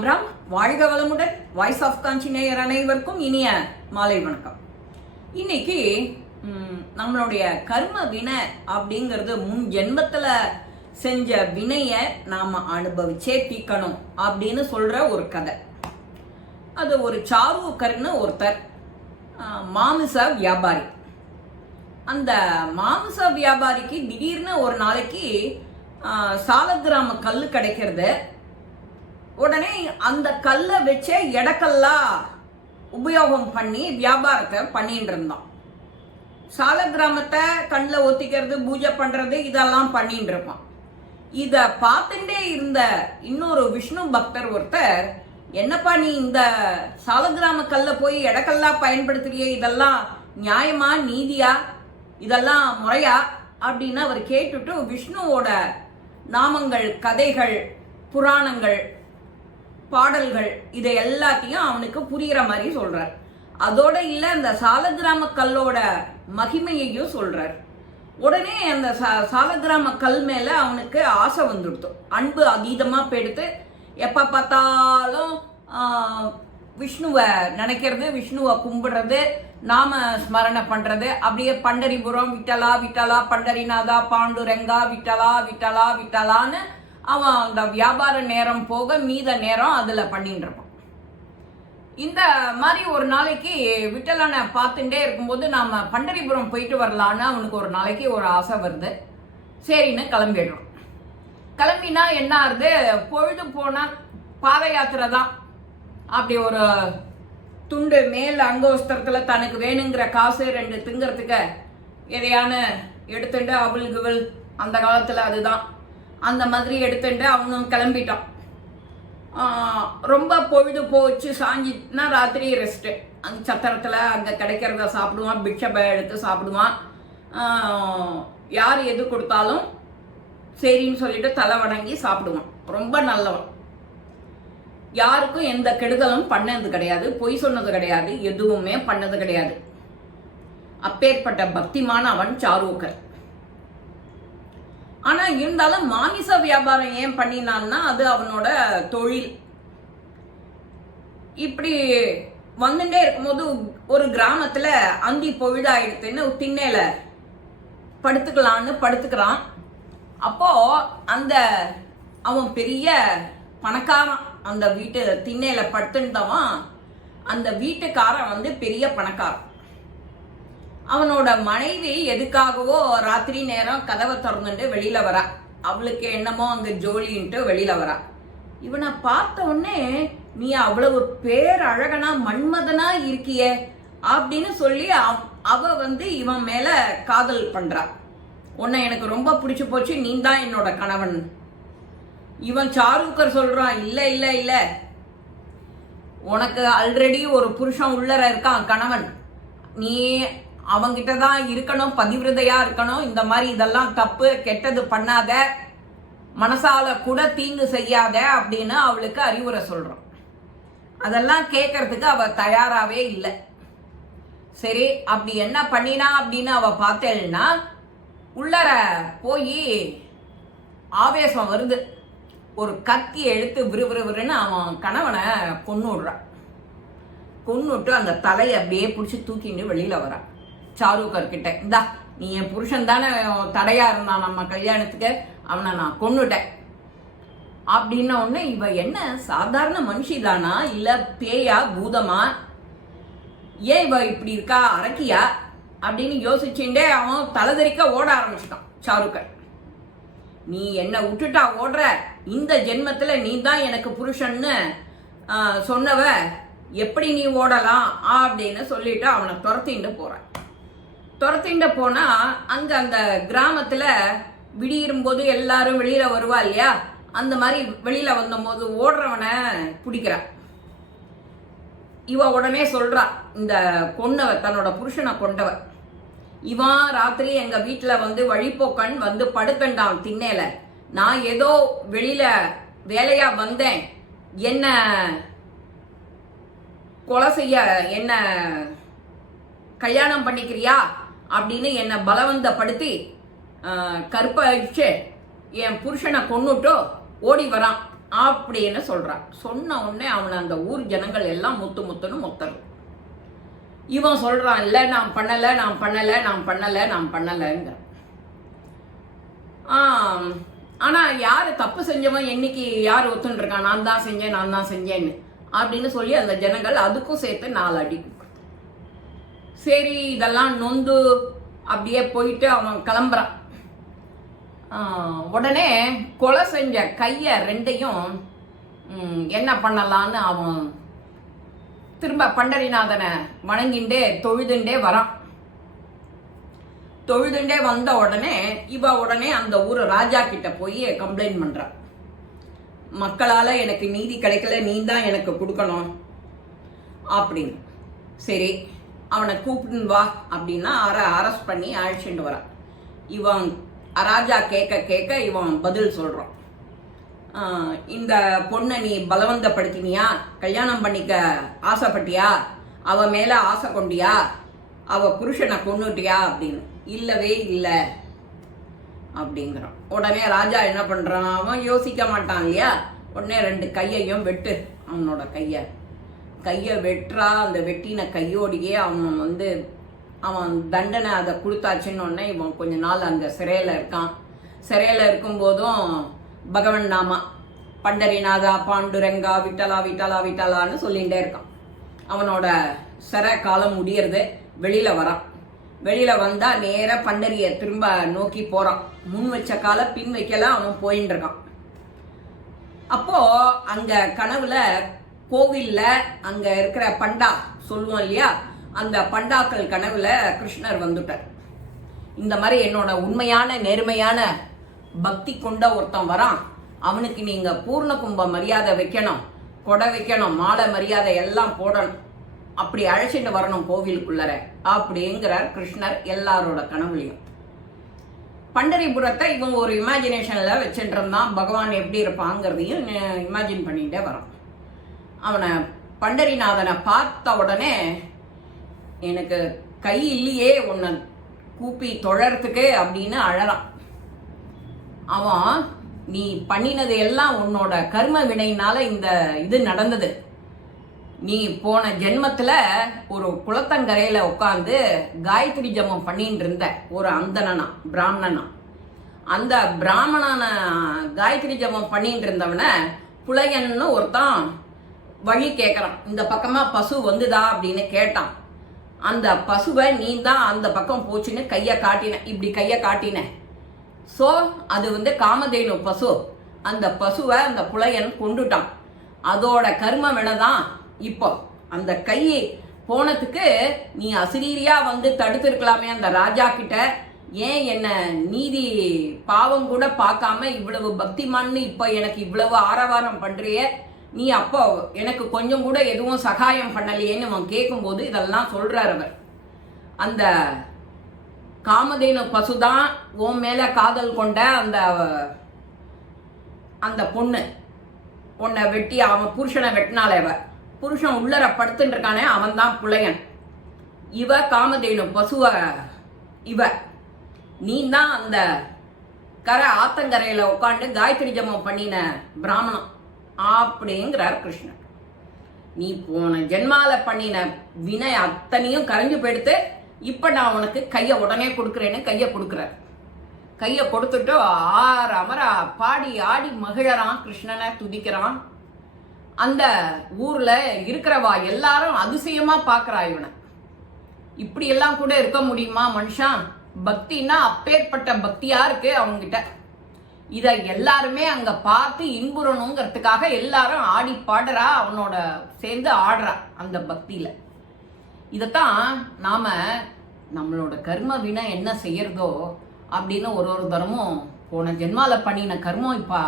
ராம் ராம் வாழ்க வளமுடன் voice of காஞ்சி நேயர் அனைவருக்கும் இனிய மாலை வணக்கம். இன்னைக்கு நம்மளுடைய கர்ம வினை அப்படிங்கிறது முன் ஜென்மத்தில் செஞ்ச வினையை நாம் அனுபவிச்சே தீக்கணும் அப்படின்னு சொல்கிற ஒரு கதை. அது ஒரு சாருக்கர்னு ஒருத்தர் மாமிச வியாபாரி. அந்த மாமிச வியாபாரிக்கு திடீர்னு ஒரு நாளைக்கு சாலகிராம சாலக்கிராம கல் கிடைக்கிறது. உடனே அந்த கல்லை வச்சே எடக்கல்லா உபயோகம் பண்ணி வியாபாரத்தை பண்ணிட்டு இருந்தான். சால கிராமத்தை கண்ணில் ஒத்திக்கிறது பூஜை பண்ணுறது இதெல்லாம் பண்ணிட்டு இருப்பான். இதை பார்த்துட்டே இருந்த இன்னொரு விஷ்ணு பக்தர் ஒருத்தர் என்னப்பா நீ இந்த சால கிராம கல்லை போய் எடக்கல்லா பயன்படுத்துறியே? இதெல்லாம் நியாயமா நீதியா? இதெல்லாம் முறையா? அப்படின்னு அவர் கேட்டுட்டு விஷ்ணுவோட நாமங்கள் கதைகள் புராணங்கள் பாடல்கள் இதை எல்லாத்தையும் அவனுக்கு புரிகிற மாதிரி சொல்றார். அதோட இல்லை அந்த சாலகிராம கல்லோட மகிமையையும் சொல்றார். உடனே அந்த சா- சாலகிராம கல் மேலே அவனுக்கு ஆசை வந்துடுத்தோம் அன்பு அதீதமா போயிடுத்து எப்போ பார்த்தாலும் விஷ்ணுவை நினைக்கிறது விஷ்ணுவை கும்பிடுறது நாம ஸ்மரணை பண்றது. அப்படியே பண்டரிபுரம் விட்டலா விட்டலா பண்டரிநாதா பாண்டுரங்கா விட்டலா விட்டலா விட்டலான்னு அவன் அந்த வியாபார நேரம் போக மீத நேரம் அதில் பண்ணிட்டு இருப்பான் இந்த மாதிரி ஒரு நாளைக்கு விட்டலனை பார்த்துட்டே இருக்கும்போது நாம் பண்டரிபுரம் போயிட்டு வரலான்னு அவனுக்கு ஒரு நாளைக்கு ஒரு ஆசை வருது. சரின்னு கிளம்பிடுறோம். கிளம்பினா என்ன ஆகுது? பொழுது போனால் பாத யாத்திரை தான். அப்படி ஒரு துண்டு மேல் அங்கோஸ்திரத்தில் தனக்கு வேணுங்கிற காசு ரெண்டு திங்கிறதுக்கு எதையான எடுத்துட்டு அவள் குவல் அந்த காலத்தில் அதுதான். அந்த மாதிரி எடுத்துட்டு அவனும் கிளம்பிட்டான். ரொம்ப பொழுது போச்சு. சாஞ்சிட்டுனா ராத்திரி ரெஸ்ட்டு அந்த சத்திரத்தில் அங்கே கிடைக்கிறத சாப்பிடுவான். பிட்சப்பை எடுத்து சாப்பிடுவான். யார் எது கொடுத்தாலும் சரின்னு சொல்லிட்டு தலை வணங்கி சாப்பிடுவான். ரொம்ப நல்லவன். யாருக்கும் எந்த கெடுதலும் பண்ணது கிடையாது. பொய் சொன்னது கிடையாது. எதுவுமே பண்ணது கிடையாது. அப்பேற்பட்ட பக்திமான அவன் சாரூக்கர் ஆனா இருந்தாலும் மாமிச வியாபாரம் ஏன் பண்ணினான்னா அது அவனோட தொழில். இப்படி வந்துட்டே இருக்கும்போது ஒரு கிராமத்துல அந்தி பொழுதாயிடுத்துன்னு திண்ணையில படுத்துக்கலான்னு படுத்துக்கிறான். அப்போ அந்த அவன் பெரிய பணக்காரன் அந்த வீட்டு திண்ணையில படுத்துட்டவன் அந்த வீட்டுக்காரன் வந்து பெரிய பணக்காரன். அவனோட மனைவி எதுக்காகவோ ராத்திரி நேரம் கதவை திறந்துட்டு வெளியில வரா. அவளுக்கு என்னமோ அங்க ஜோலின்ட்டு வெளியில வரா. இவனை பார்த்த உடனே நீ அவ்வளவு பேர் அழகனா மன்மதனா இருக்கியே? அப்படின்னு சொல்லி அவ- வந்து இவன் மேல காதல் பண்றா. உன்னை எனக்கு ரொம்ப பிடிச்சு போச்சு நீ தான் என்னோட கணவன். இவன் சாருக்கர் சொல்றான் இல்ல இல்ல இல்ல. உனக்கு ஆல்ரெடி ஒரு புருஷன் உள்ளர இருக்கான் கணவன். நீ அவங்கிட்ட தான் இருக்கணும் பதிவிரதையா இருக்கணும். இந்த மாதிரி இதெல்லாம் தப்பு கெட்டது பண்ணாத மனசால கூட தீங்கு செய்யாத அப்படின்னு அவளுக்கு அறிவுரை சொல்றோம். அதெல்லாம் கேட்கறதுக்கு அவ தயாராகவே இல்லை. சரி அப்படி என்ன பண்ணினா அப்படின்னு அவ பார்த்தேன்னா உள்ளர போய் ஆவேசம் வருது. ஒரு கத்தி எழுத்து விறுவிறுவிறுன்னு அவன் கணவனை கொன்னு விடுறான் கொன்னுட்டு அந்த தலையை அப்படியே பிடிச்சி தூக்கின்னு வெளியில வரான். சாருக்கர் கிட்ட இந்தா நீ என் புருஷன் தானே தடையா இருந்தான் நம்ம கல்யாணத்துக்கு. அவனை நான் கொண்டுட்டேன் அப்படின்ன உடனே இவ என்ன சாதாரண மனுஷி தானா? இல்ல பேயா பூதமா? ஏன் இவ இப்படி இருக்கா? அரக்கியா? அப்படின்னு யோசிச்சுட்டே அவன் தலைதறிக்க ஓட ஆரம்பிச்சிட்டான் சாருக்கர். நீ என்னை விட்டுட்டா ஓடுற? இந்த ஜென்மத்துல நீ தான் எனக்கு புருஷன்னு சொன்னவ. எப்படி நீ ஓடலாம்? அப்படின்னு சொல்லிட்டு அவனை துரத்திட்டு போறான். துரத்திண்ட போனா அங்க அந்த கிராமத்துல விடியும் போது எல்லாரும் வெளியில வருவா இல்லையா? அந்த மாதிரி வெளியில வந்தபோது ஓடுறவனை பிடிக்கிறான் இவ உடனே சொல்றா இந்த கொன்னவ தன்னோட புருஷனை கொண்டவ இவன் ராத்திரி எங்க வீட்டுல வந்து வழிப்போக்கன் வந்து படுத்தண்டான் திண்ணையில. நான் ஏதோ வெளியில வேலையா வந்தேன். என்ன கொலை செய்ய என்ன கல்யாணம் பண்ணிக்கிறியா? அப்படின்னு என்னை பலவந்தப்படுத்தி கற்பழிச்சு என் புருஷனை கொண்டுட்டோ ஓடி வரான். அப்படின்னு சொல்கிறான் சொன்ன உடனே அவனை அந்த ஊர் ஜனங்கள் எல்லாம் முத்து முத்துன்னு முத்தரும். இவன் சொல்கிறான் இல்லை நான் பண்ணலை நான் பண்ணலை நான் பண்ணலை நான் பண்ணலைங்க ஆனால் யார் தப்பு செஞ்சவன்? என்னைக்கு யார் ஒத்துன்னு இருக்கான்? நான் தான் செஞ்சேன் நான் தான் செஞ்சேன்னு அப்படின்னு சொல்லி அந்த ஜனங்கள் அதுக்கும் சேர்த்து நாலு அடி சரி இதெல்லாம் நொந்து அப்படியே போயிட்டு அவன் கிளம்புறான். உடனே கொலை செஞ்ச கைய ரெண்டையும் என்ன பண்ணலான்னு அவன் திரும்ப பண்டரிநாதனை வணங்கிண்டே தொழுதுண்டே வரான். தொழுதுண்டே வந்த உடனே இவ உடனே அந்த ஊர் ராஜா கிட்ட போய் கம்ப்ளைண்ட் பண்ணுறான் மக்களால எனக்கு நீதி கிடைக்கல நீ தான் எனக்கு கொடுக்கணும். அப்படின்னு. சரி அவனை கூப்பிட்டு வா அப்படின்னா அரை அரெஸ்ட் பண்ணி அழைச்சிட்டு வரான். இவன் ராஜா கேட்க கேட்க இவன் பதில் சொல்கிறான் இந்த பொண்ணை நீ பலவந்தப்படுத்தினியா? கல்யாணம் பண்ணிக்க ஆசைப்பட்டியா? அவ மேலே ஆசை கொண்டியா? அவ புருஷனை கொன்னுட்டியா அப்படின்னு. இல்லவே இல்லை அப்படிங்கிறான். உடனே ராஜா என்ன பண்ணுறான் அவன் யோசிக்க மாட்டான் இல்லையா? உடனே ரெண்டு கையையும் வெட்டு அவனோட கையை. கையை வெட்டுறா அந்த வெட்டின கையோடையே அவன் வந்து அவன் தண்டனை அதை கொடுத்தாச்சுன்னு உடனே இவன் கொஞ்ச நாள் அந்த சிறையில் இருக்கான். சிறையில் இருக்கும்போதும் பகவன் நாமா பண்டரிநாதா பாண்டுரங்கா விட்டலா விட்டலா விட்டலான்னு சொல்லிகிட்டே இருக்கான். அவனோட சிறை காலம் முடியறது வெளியில் வரான். வெளியில் வந்தால் நேராக பண்டரியை திரும்ப நோக்கி போகிறான் முன் வச்ச கால பின் வைக்கல அவன் போயின்னு இருக்கான். அப்போது அங்கே கனவில் கோவில்ல அங்க இருக்கிற பண்டா சொல்லுவோம் இல்லையா? அந்த பண்டாக்கள் கனவுல கிருஷ்ணர் வந்துட்டார். இந்த மாதிரி என்னோட உண்மையான நேர்மையான பக்தி கொண்ட ஒருத்தன் வரான். அவனுக்கு நீங்க பூர்ண கும்ப மரியாதை வைக்கணும் கொடை வைக்கணும் மாலை மரியாதை எல்லாம் போடணும். அப்படி அழைச்சிட்டு வரணும் கோவிலுக்குள்ளர அப்படிங்கிறார் கிருஷ்ணர் எல்லாரோட கனவுலையும். பண்டரிபுரத்தை இவங்க ஒரு இமேஜினேஷன்ல வச்சுட்டு இருந்தான். பகவான் எப்படி இருப்பாங்கிறதையும் இமேஜின் பண்ணிட்டே வரான். அவனை பண்டரிநாதனை பார்த்த உடனே எனக்கு கை இல்லையே உன்னை கூப்பி தொழறதுக்கு அப்படின்னு அழறான். அவன் நீ பண்ணினது எல்லாம் உன்னோட கர்ம வினையினால இந்த இது நடந்தது. நீ போன ஜென்மத்தில் ஒரு குளத்தங்கரையில் உட்காந்து காயத்ரி ஜமம் பண்ணிட்டு இருந்த ஒரு அந்தணனா பிராமணனா. அந்த பிராமணனை காயத்ரி ஜமம் பண்ணிட்டு இருந்தவனை புலையன்னு ஒருத்தன் வழி கேட்குறான் இந்த பக்கமாக பசு வந்துதா அப்படின்னு கேட்டான். அந்த பசுவை நீ தான் அந்த பக்கம் போச்சுன்னு கையை காட்டின. இப்படி கையை காட்டின. ஸோ அது வந்து காமதேனு பசு. அந்த பசுவை அந்த புலையன் கொண்டுட்டான். அதோட கர்ம வினைதான் இப்போ. அந்த கை போனதுக்கு நீ அசிரீரியாக வந்து தடுத்துருக்கலாமே அந்த ராஜா கிட்ட. ஏன் என்ன நீதி பாவம் கூட பார்க்காம இவ்வளவு பக்திமான்னு இப்போ எனக்கு இவ்வளவு ஆரவாரம் பண்ணுறியே நீ அப்போ எனக்கு கொஞ்சம் கூட எதுவும் சகாயம் பண்ணலையேன்னு அவன் கேட்கும்போது இதெல்லாம் சொல்கிறார் அவர். அந்த காமதேனு பசுதான் உன் மேலே காதல் கொண்ட அந்த அந்த பொண்ணு. உன்னை வெட்டி அவன் புருஷனை வெட்டினாலே இவ. புருஷன் உள்ளர படுத்துட்டு இருக்கானே அவன் தான் புலையன். இவ காமதேனு பசுவ இவ. நீ தான் அந்த கரை ஆத்தங்கரையில் உட்காந்து காயத்ரி ஜமம் பண்ணின பிராமணன். அப்படிங்கிறார் கிருஷ்ணன். நீ போன ஜென்மால பண்ணின வினை அத்தனையும் கரைஞ்சு போயிடுத்து இப்ப நான் உனக்கு கையை உடனே கொடுக்குறேன்னு கையை கொடுக்குறார். கையை கொடுத்துட்டு ஆற அமரா பாடி ஆடி மகிழறான் கிருஷ்ணனை துதிக்கிறான். அந்த ஊர்ல இருக்கிறவா எல்லாரும் அதிசயமா பார்க்கறா இவனை. இப்படி எல்லாம் கூட இருக்க முடியுமா மனுஷன் பக்தின்னா அப்பேற்பட்ட பக்தியா இருக்கு அவங்ககிட்ட. இதை எல்லாருமே அங்கே பார்த்து இன்புறணுங்கிறதுக்காக எல்லாரும் ஆடி பாடுறா அவனோட சேர்ந்து ஆடுறா அந்த பக்தியில். இதைத்தான் நாம் நம்மளோட கர்ம வினை என்ன செய்யறதோ அப்படின்னு ஒரு ஒரு தரமும் போன ஜென்மால பண்ணின கர்மம் இப்போ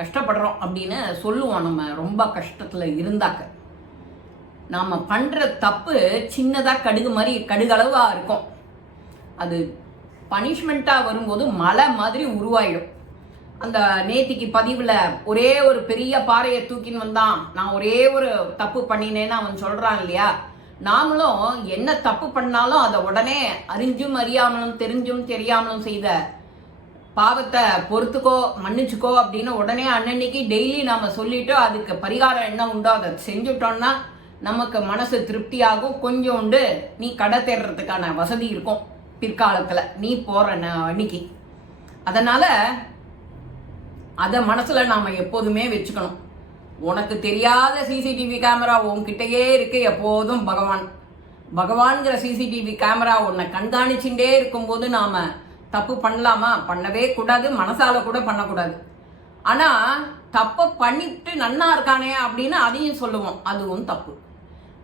கஷ்டப்படுறோம் அப்படின்னு சொல்லுவோம் நம்ம ரொம்ப கஷ்டத்தில் இருந்தாக்க. நாம் பண்ணுற தப்பு சின்னதாக கடுகு மாதிரி கடுகளவாக இருக்கும். அது பனிஷ்மெண்ட்டாக வரும்போது மலை மாதிரி உருவாயிடும். அந்த நேத்திக்கு பதிவில் ஒரே ஒரு பெரிய பாறையை தூக்கின்னு வந்தான். நான் ஒரே ஒரு தப்பு பண்ணினேன்னு அவன் சொல்கிறான் இல்லையா? நாமளும் என்ன தப்பு பண்ணாலும் அதை உடனே அறிஞ்சும் அறியாமலும் தெரிஞ்சும் தெரியாமலும் செய்த பாவத்தை பொறுத்துக்கோ மன்னிச்சுக்கோ அப்படின்னு உடனே அன்னன்னைக்கு டெய்லி நாம் சொல்லிட்டு அதுக்கு பரிகாரம் என்ன உண்டோ அதை செஞ்சுட்டோம்னா நமக்கு மனசு திருப்தியாகும். கொஞ்சோண்டு நீ கடை தேடுறதுக்கான வசதி இருக்கும். பிற்காலத்தில் நீ போற ந- அன்னைக்கு. அதனால அதை மனசுல நாம எப்போதுமே வச்சுக்கணும். உனக்கு தெரியாத சிசிடிவி கேமரா உன்கிட்டயே இருக்கு எப்போதும் பகவான். பகவான்கிற சிசிடிவி கேமரா உன்னை கண்காணிச்சுட்டே இருக்கும்போது நாம தப்பு பண்ணலாமா? பண்ணவே கூடாது. மனசால கூட பண்ணக்கூடாது. ஆனா தப்ப பண்ணிட்டு நன்னா இருக்கானே அப்படின்னு அதையும் சொல்லுவோம். அதுவும் தப்பு.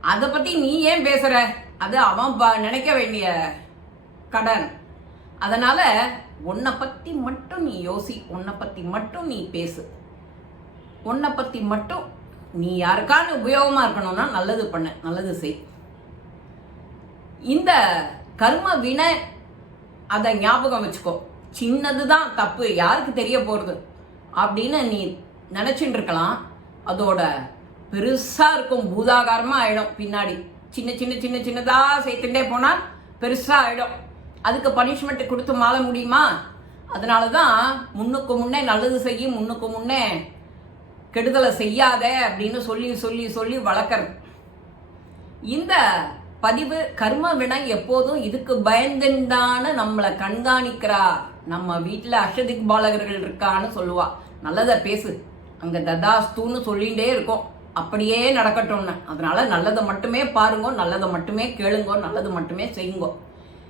அதை பத்தி நீ ஏன் பேசுற? அது அவன் ப- நினைக்க வேண்டிய கடன். அதனால உன்னை பத்தி மட்டும் நீ யோசி உன்னை பத்தி மட்டும் நீ பேசு. உன்னை பத்தி மட்டும் நீ யாருக்கான உபயோகமா இருக்கணும்னா நல்லது பண்ண நல்லது செய். இந்த கர்ம வினை அதை ஞாபகம் வச்சுக்கோ. சின்னதுதான் தப்பு யாருக்கு தெரிய போகிறது அப்படின்னு நீ நினச்சிட்டு இருக்கலாம். அதோட பெருசாக இருக்கும் பூதாகாரமாக ஆயிடும். பின்னாடி சின்ன சின்ன சின்ன சின்னதாக சேர்த்துட்டே போனால் பெருசாக ஆயிடும். அதுக்கு பனிஷ்மெண்ட் கொடுத்து மாற முடியுமா? அதனால தான் முன்னுக்கு முன்னே நல்லது செய்யும் முன்னுக்கு முன்னே கெடுதலை செய்யாத அப்படின்னு சொல்லி சொல்லி சொல்லி வளர்க்கறது. இந்த பதிவு கர்ம வினை எப்போதும் இதுக்கு பயந்துண்டான நம்மளை கண்காணிக்கிறா. நம்ம வீட்டில் அஷதிக் பாலகர்கள் இருக்கான்னு சொல்லுவா. நல்லதை பேசு. அங்கே ததாஸ்தூன்னு சொல்லிகிட்டே இருக்கோம். அப்படியே நடக்கட்டும்னு. அதனால நல்லதை மட்டுமே பாருங்க நல்லதை மட்டுமே கேளுங்க நல்லது மட்டுமே செய்யுங்க.